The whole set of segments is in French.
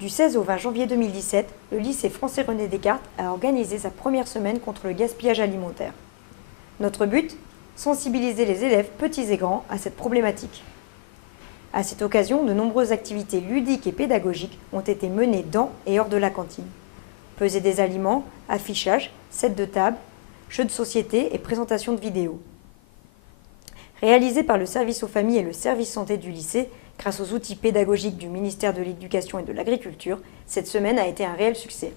Du 16 au 20 janvier 2017, le lycée français René Descartes a organisé sa première semaine contre le gaspillage alimentaire. Notre but ? Sensibiliser les élèves, petits et grands, à cette problématique. À cette occasion, de nombreuses activités ludiques et pédagogiques ont été menées dans et hors de la cantine. Peser des aliments, affichage, set de table, jeux de société et présentation de vidéos. Réalisé par le service aux familles et le service santé du lycée, grâce aux outils pédagogiques du ministère de l'Éducation et de l'Agriculture, cette semaine a été un réel succès.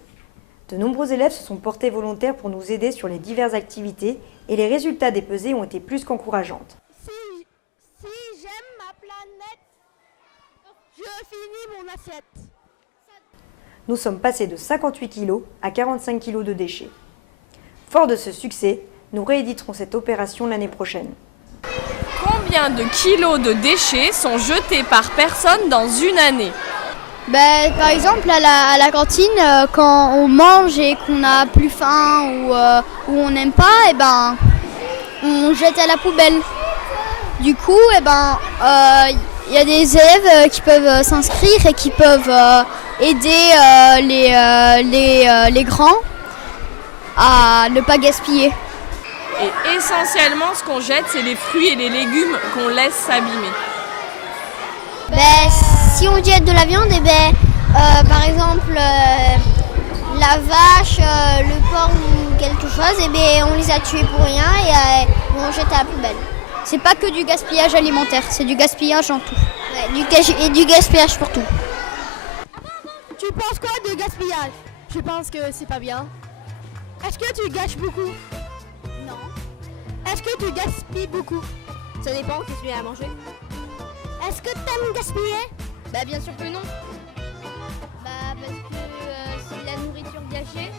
De nombreux élèves se sont portés volontaires pour nous aider sur les diverses activités et les résultats des pesées ont été plus qu'encourageants. Si j'aime ma planète, je finis mon assiette. Nous sommes passés de 58 kg à 45 kg de déchets. Fort de ce succès, nous rééditerons cette opération l'année prochaine. Combien de kilos de déchets sont jetés par personne dans une année ? Par exemple, à la cantine, quand on mange et qu'on n'a plus faim ou on n'aime pas, on jette à la poubelle. Du coup, il y a des élèves qui peuvent s'inscrire et qui peuvent aider les grands à ne pas gaspiller. Et essentiellement, ce qu'on jette, c'est les fruits et les légumes qu'on laisse s'abîmer. Si on jette de la viande, par exemple la vache, le porc ou quelque chose, on les a tués pour rien et on jette à la poubelle. C'est pas que du gaspillage alimentaire, c'est du gaspillage en tout. Et du gaspillage pour tout. Tu penses quoi de gaspillage? Je pense que c'est pas bien. Est-ce que tu gâches beaucoup? Non. Est-ce que tu gaspilles beaucoup? Ça dépend, qu'est-ce que tu as à manger. Est-ce que t'aimes gaspiller? Bien sûr que non. Parce que c'est de la nourriture gâchée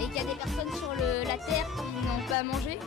et qu'il y a des personnes sur la terre qui n'ont pas à manger.